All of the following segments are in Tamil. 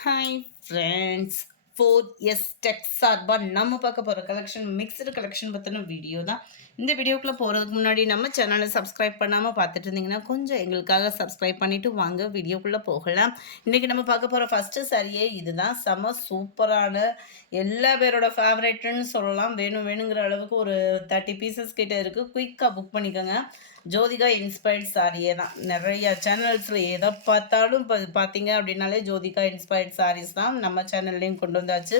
ஹாய் ஃப்ரெண்ட்ஸ், 4S டெக் சார்பாக நம்ம பார்க்க போகிற கலெக்ஷன் மிக்சடு கலெக்ஷன் பற்றின வீடியோ தான். இந்த வீடியோக்குள்ளே போகிறதுக்கு முன்னாடி நம்ம சேனலை சப்ஸ்கிரைப் பண்ணாமல் பார்த்துட்டு இருந்தீங்கன்னா கொஞ்சம் எங்களுக்காக சப்ஸ்கிரைப் பண்ணிவிட்டு வாங்க வீடியோக்குள்ளே போகலாம். இன்றைக்கி நம்ம பார்க்க போகிற ஃபஸ்ட்டு சாரியே இதுதான். செம சூப்பரான எல்லா பேரோட ஃபேவரேட்டுன்னு சொல்லலாம். வேணுங்கிற அளவுக்கு ஒரு 30 பீசஸ் கிட்டே இருக்குது. குயிக்காக புக் பண்ணிக்கோங்க. ஜோதிகா இன்ஸ்பயர்ட் சாரியே தான். நிறைய சேனல்ஸில் எதை பார்த்தாலும் இப்போ பார்த்தீங்க அப்படின்னாலே ஜோதிகா இன்ஸ்பயர்ட் சாரீஸ் தான் நம்ம சேனல்லையும் கொண்டு வந்தாச்சு.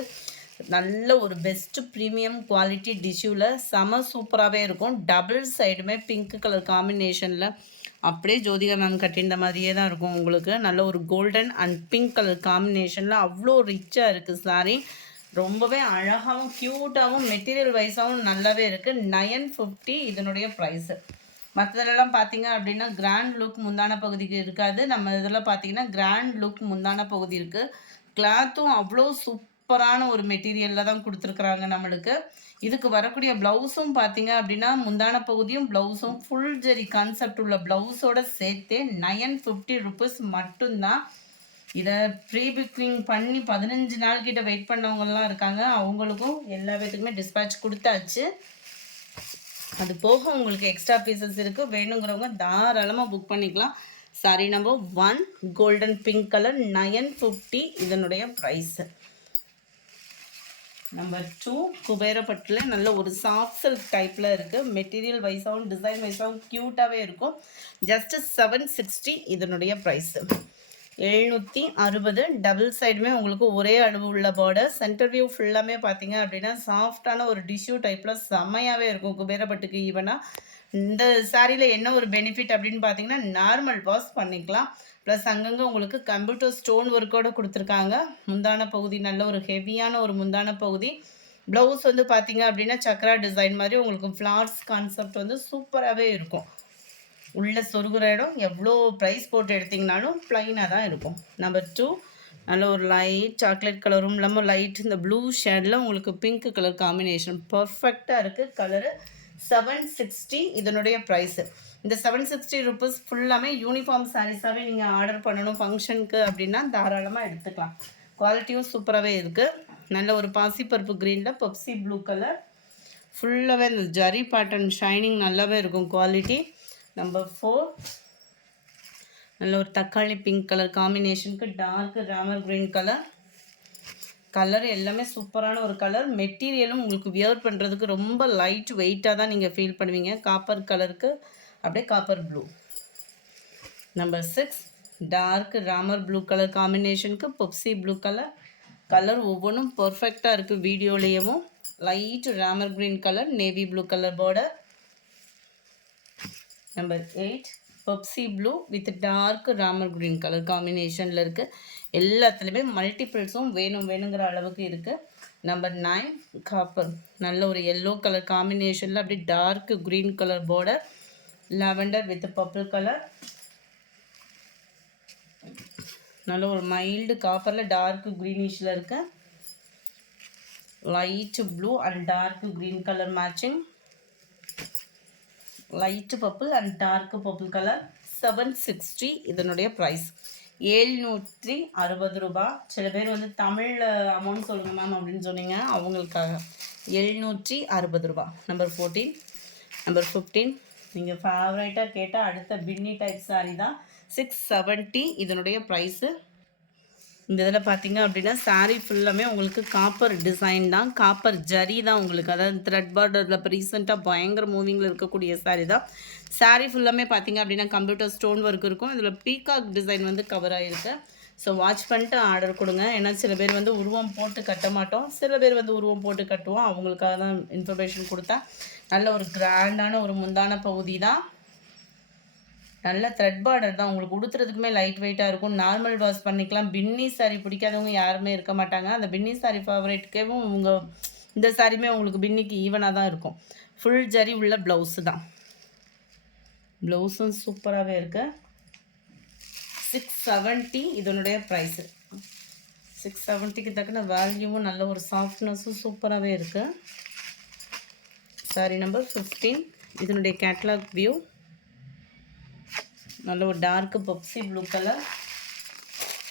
நல்ல ஒரு பெஸ்ட்டு ப்ரீமியம் குவாலிட்டி டிஷ்யூவில் செம சூப்பராகவே இருக்கும். டபுள் சைடுமே பிங்க் கலர் காம்பினேஷனில் அப்படியே ஜோதிகா மேம் கட்டியிருந்த மாதிரியே தான் இருக்கும். உங்களுக்கு நல்ல ஒரு கோல்டன் அண்ட் பிங்க் கலர் காம்பினேஷனில் அவ்வளோ ரிச்சாக இருக்குது சாரீ. ரொம்பவே அழகாகவும் க்யூட்டாகவும் மெட்டீரியல் வைஸாகவும் நல்லாவே இருக்குது. 950 இதனுடைய ப்ரைஸு. மற்றதெல்லாம் பார்த்தீங்க அப்படின்னா கிராண்ட் லுக் முந்தான பகுதிக்கு இருக்காது. நம்ம இதில் பார்த்தீங்கன்னா கிராண்ட் லுக் முந்தான பகுதி இருக்குது. கிளாத்தும் அவ்வளோ சூப்பரான ஒரு மெட்டீரியலில் தான் கொடுத்துருக்குறாங்க நம்மளுக்கு. இதுக்கு வரக்கூடிய ப்ளவுஸும் பார்த்தீங்க அப்படின்னா முந்தான பகுதியும் ப்ளவுஸும் ஃபுல் ஜெரி கான்செப்ட் உள்ள ப்ளவுஸோடு சேர்த்தே 950 ருபீஸ் மட்டும்தான். இதை ப்ரீ புக்கிங் பண்ணி 15 நாள் கிட்ட வெயிட் பண்ணவங்கலாம் இருக்காங்க. அவங்களுக்கும் எல்லா பேத்துக்குமே டிஸ்பேட்ச் கொடுத்தாச்சு. அது போக உங்களுக்கு எக்ஸ்ட்ரா பீசஸ் இருக்குது. வேணுங்கிறவங்க தாராளமாக புக் பண்ணிக்கலாம். Sorry number 1 golden pink colour 950 இதனுடைய ப்ரைஸு. நம்பர் 2 குபேரப்பட்டில் நல்ல ஒரு சாஃப்ட் சில்க் டைப்பில் இருக்குது. மெட்டீரியல் வைஸாகவும் டிசைன் வைஸாகவும் க்யூட்டாகவே இருக்கும். ஜஸ்ட்டு 760 இதனுடைய ப்ரைஸு. 760 டபுள் சைடுமே உங்களுக்கு ஒரே அளவு உள்ள பார்டர். சென்டர் வியூ ஃபுல்லாமே பார்த்தீங்க அப்படின்னா சாஃப்டான ஒரு டிஷ்யூ டைப்பில் செம்மையாகவே இருக்கும் குபேரப்பட்டுக்கு. ஈவனாக இந்த சாரியில் என்ன ஒரு பெனிஃபிட் அப்படின்னு பார்த்தீங்கன்னா நார்மல் வாஷ் பண்ணிக்கலாம். ப்ளஸ் அங்கங்கே உங்களுக்கு கம்ப்யூட்டர் ஸ்டோன் ஒர்க்கோடு கொடுத்துருக்காங்க. முந்தான பகுதி நல்ல ஒரு ஹெவியான ஒரு முந்தான பகுதி. ப்ளவுஸ் வந்து பார்த்தீங்க அப்படின்னா சக்ரா டிசைன் மாதிரி உங்களுக்கு ஃப்ளார்ஸ் கான்செப்ட் வந்து சூப்பராகவே இருக்கும். உள்ளே சொருகிற இடம் எவ்வளோ ப்ரைஸ் போட்டு எடுத்திங்கனாலும் ப்ளைனாக தான் இருக்கும். நம்பர் 2 நல்ல ஒரு லைட் சாக்லேட் கலரும் இல்லாமல் லைட் இந்த ப்ளூ ஷேடில் உங்களுக்கு பிங்க் கலர் காம்பினேஷன் பர்ஃபெக்டாக இருக்குது. கலரு 760 இதனுடைய ப்ரைஸு. இந்த 760 ருபீஸ் ஃபுல்லாமே யூனிஃபார்ம் சாரீஸாகவே நீங்கள் ஆர்டர் பண்ணணும் ஃபங்க்ஷனுக்கு அப்படின்னா தாராளமாக எடுத்துக்கலாம். குவாலிட்டியும் சூப்பராகவே இருக்குது. நல்ல ஒரு பாசிப்பருப்பு க்ரீனில் பப்சி ப்ளூ கலர் ஃபுல்லாகவே இந்த ஜரி பேட்டர்ன் ஷைனிங் நல்லாவே இருக்கும் குவாலிட்டி. நம்பர் 4 நல்ல ஒரு தக்காளி பிங்க் கலர் காம்பினேஷனுக்கு டார்க் ராமர் கிரீன் கலர் எல்லாமே சூப்பரான ஒரு கலர். மெட்டீரியலும் உங்களுக்கு வியர் பண்ணுறதுக்கு ரொம்ப லைட் வெயிட்டாக தான் நீங்கள் ஃபீல் பண்ணுவீங்க. காப்பர் கலருக்கு அப்படியே copper blue. Number 6 dark Ramar blue colour காம்பினேஷனுக்கு பொப்சி ப்ளூ கலர் ஒவ்வொன்றும் பர்ஃபெக்டாக இருக்குது. வீடியோலேயும் light Ramar green colour navy blue colour border. Number 8 Pepsi blue with dark Ramar green colour காம்பினேஷனில் இருக்குது. எல்லாத்துலேயுமே மல்டிபிள்ஸும் வேணுங்கிற அளவுக்கு இருக்குது. நம்பர் 9 காப்பர் நல்ல ஒரு எல்லோ கலர் காம்பினேஷனில் அப்படி dark green colour border. Lavender with purple colour. நல்ல ஒரு மைல்டு காப்பரில் டார்க் க்ரீனிஷில் இருக்குது. Light blue and dark green colour matching. Light purple and dark purple colour. 760 இதனுடைய ப்ரைஸ். 760 ரூபா. சில பேர் வந்து தமிழில் அமௌண்ட் சொல்லுங்கள் மேம் அப்படின்னு சொன்னீங்க, அவங்களுக்காக 760 ரூபா. நம்பர் 14 நம்பர் 15 நீங்கள் ஃபேவரேட்டாக கேட்டால் அடுத்த பின்னி டைப் சாரி தான். 670 இதனுடைய ப்ரைஸு. இந்த இதில் பார்த்தீங்க அப்படின்னா சாரீ ஃபுல்லாமே உங்களுக்கு காப்பர் டிசைன் தான், காப்பர் ஜரி தான் உங்களுக்கு. அதாவது த்ரெட் பார்டரில் இப்போ ரீசெண்டாக பயங்கர மூவிங்கில் இருக்கக்கூடிய சாரீ தான். சாரீ ஃபுல்லாமே பார்த்தீங்க அப்படின்னா கம்ப்யூட்டர் ஸ்டோன் ஒர்க் இருக்கும். இதில் பீகாக் டிசைன் வந்து கவர் ஆகிருக்கு. ஸோ வாட்ச் பண்ணிட்டு ஆர்டர் கொடுங்க. ஏன்னா சில பேர் வந்து உருவம் போட்டு கட்ட மாட்டோம், சில பேர் வந்து உருவம் போட்டு கட்டுவோம். அவங்களுக்காக தான் இன்ஃபர்மேஷன் கொடுத்தா. நல்ல ஒரு கிராண்டான ஒரு முந்தான பகுதி தான். நல்ல த்ரெட் பார்டர் தான். உங்களுக்கு உடுத்துறதுக்குமே லைட் வெயிட்டாக இருக்கும். நார்மல் வாஷ் பண்ணிக்கலாம். பின்னி சாரீ பிடிக்காதவங்க யாருமே இருக்க மாட்டாங்க. அந்த பின்னி சாரீ ஃபேவரேட்டுக்கேவும் இந்த சாரியுமே உங்களுக்கு பின்னிக்கு ஈவனாக தான் இருக்கும். ஃபுல் ஜரி உள்ள ப்ளவுஸு தான். ப்ளவுஸும் சூப்பராகவே இருக்குது. 670 இதனுடைய ப்ரைஸு. 670க்கு தக்கன வேல்யூவும் நல்ல ஒரு சாஃப்ட்னஸும் சூப்பராகவே இருக்குது. சாரி நம்பர் 15 இதனுடைய கேட்லாக் வியூ. நல்ல ஒரு dark Pepsi blue colour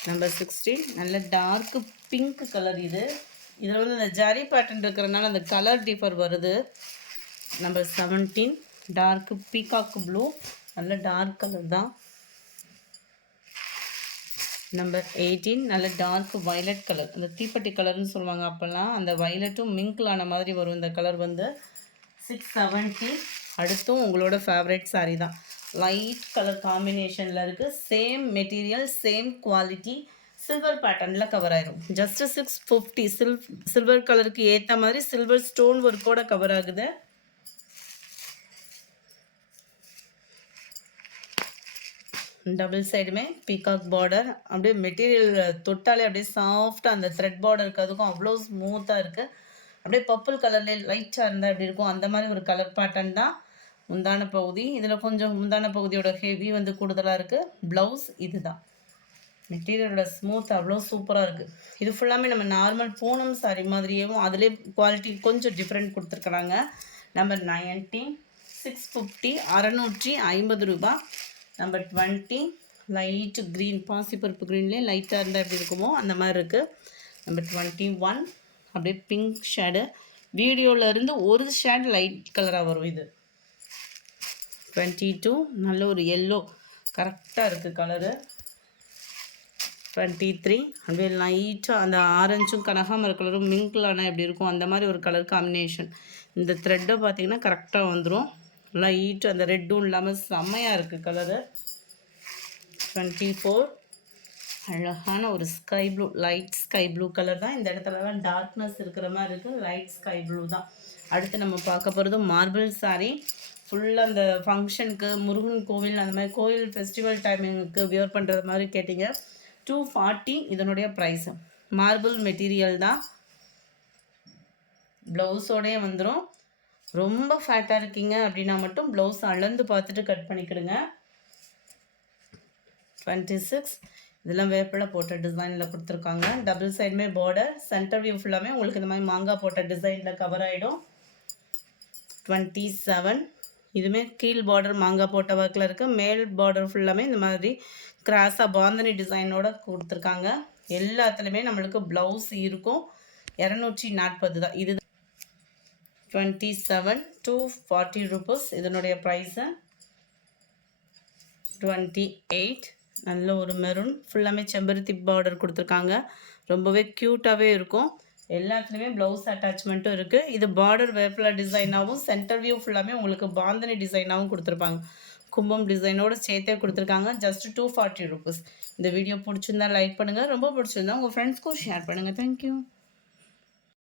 number 16 நல்ல டார்க் பிங்க் கலர் இது. இதில் வந்து இந்த ஜரி பேட்டர்ன் இருக்கிறதுனால அந்த கலர் டிஃபர் வருது. நம்பர் 17 டார்க் பீகாக் ப்ளூ, நல்ல டார்க் கலர் தான். நம்பர் 18 நல்ல டார்க் வயலட் கலர், அந்த தீப்பெட்டி கலர்னு சொல்லுவாங்க அப்போல்லாம், அந்த வயலட்டும் மிங்கிளான மாதிரி வரும் இந்த கலர் வந்து. 670. அடுத்தும் உங்களோட ஃபேவரட் சாரீ தான். லைட் கலர் காம்பினேஷனில் இருக்குது. Same material, same quality, silver பேட்டர்னில் கவர் ஆயிரும். ஜஸ்ட் 650. சில்வர் கலருக்கு ஏற்ற மாதிரி சில்வர் ஸ்டோன் ஒர்க்கோட கவர் ஆகுது. டபுள் சைடுமே பீகாக் பார்டர். அப்படியே மெட்டீரியல் தொட்டாலே அப்படியே சாஃப்டாக அந்த த்ரெட் பார்டர் இருக்கிறதுக்கும் அவ்வளோ ஸ்மூத்தாக இருக்குது. அப்படியே பர்பிள் கலர்லேயே லைட்டாக இருந்தால் எப்படி இருக்கும் அந்த மாதிரி ஒரு கலர் பேட்டர்ன் தான் முந்தான பகுதி. இதில் கொஞ்சம் முந்தான பகுதியோட ஹெவி வந்து கூடுதலாக இருக்குது. ப்ளவுஸ் இது தான். மெட்டீரியலோட ஸ்மூத் அவ்வளோ சூப்பராக இருக்குது. இது ஃபுல்லாமே நம்ம நார்மல் பூனம் சாரி மாதிரியும் அதிலே குவாலிட்டி கொஞ்சம் டிஃப்ரெண்ட் கொடுத்துருக்குறாங்க. நம்பர் 19 650 650 ரூபா. நம்பர் 20 லைட் க்ரீன், பாசிப்பருப்பு க்ரீன்லேயே லைட்டாக இருந்தால் எப்படி இருக்குமோ அந்த மாதிரி இருக்குது. நம்பர் 21 அப்படியே பிங்க் ஷேடு, வீடியோவிலேருந்து ஒரு ஷேட் லைட் கலராக வரும் இது. 22 நல்ல ஒரு எல்லோ கரெக்டாக இருக்குது கலரு. 23 அப்படியே லைட்டாக அந்த ஆரஞ்சும் கனகாமர கலரும் மிங்கிளான எப்படி இருக்கும் அந்த மாதிரி ஒரு கலர் காம்பினேஷன். இந்த த்ரெட்டை பார்த்திங்கன்னா கரெக்டாக வந்துடும். லைட் அந்த ரெட்டும் இல்லாமல் செம்மையாக இருக்குது கலரு. 24 அழகான ஒரு sky blue, light sky blue colour தான். இந்த இடத்துலலாம் டார்க்னஸ் இருக்கிற மாதிரி இருக்குது. லைட் ஸ்கை ப்ளூ தான். அடுத்து நம்ம பார்க்க போகிறது மார்பிள் சாரீ. ஃபுல்லாக அந்த ஃபங்க்ஷனுக்கு, முருகன் கோவில் அந்த மாதிரி கோவில் ஃபெஸ்டிவல் டைமிங்க்கு வியர் பண்ணுறது மாதிரி கேட்டிங்க. 240 இதனுடைய ப்ரைஸு. மார்பிள் மெட்டீரியல் தான். ப்ளவுஸோடையே வந்துடும். ரொம்ப ஃபேட்டாக இருக்கீங்க அப்படின்னா மட்டும் ப்ளவுஸ் அளந்து பார்த்துட்டு கட் பண்ணிக்கிடுங்க. 26 இதெல்லாம் வேப்பிலை போட்ட டிசைனில் கொடுத்துருக்காங்க. டபுள் சைடுமே பார்டர், சென்டர் வியூ ஃபுல்லாமே உங்களுக்கு இந்த மாதிரி மாங்காய் போட்ட டிசைனில் கவர் ஆகிடும். 27 இதுவுமே கீழ் பார்டர் மாங்காய் போட்ட ஒர்க்கில் இருக்குது. மேல் பார்டர் ஃபுல்லாமே இந்த மாதிரி கிராஸாக பாந்தனி டிசைனோட கொடுத்துருக்காங்க. எல்லாத்துலேயுமே நம்மளுக்கு ப்ளவுஸ் இருக்கும். 240 தான். இது 27 240 rupees இதனுடைய ப்ரைஸு. 28 நல்ல ஒரு மெரூன், ஃபுல்லாமே செம்பருத்தி பார்டர் கொடுத்துருக்காங்க. ரொம்பவே க்யூட்டாகவே இருக்கும். எல்லாத்துலேயுமே ப்ளவுஸ் அட்டாச்மெண்ட்டும் இருக்குது. இது பார்டர் வேப்பிலா டிசைனாகவும், சென்டர் வியூ ஃபுல்லாமே உங்களுக்கு பாந்தனி டிசைனாகவும் கொடுத்துருப்பாங்க. கும்பம் டிசைனோடு சேர்த்தே கொடுத்துருக்காங்க. Just 240 rupees. இந்த வீடியோ பிடிச்சிருந்தா லைக் பண்ணுங்கள். ரொம்ப பிடிச்சிருந்தா உங்கள் ஃப்ரெண்ட்ஸ்க்கும் ஷேர் பண்ணுங்கள். தேங்க்யூ.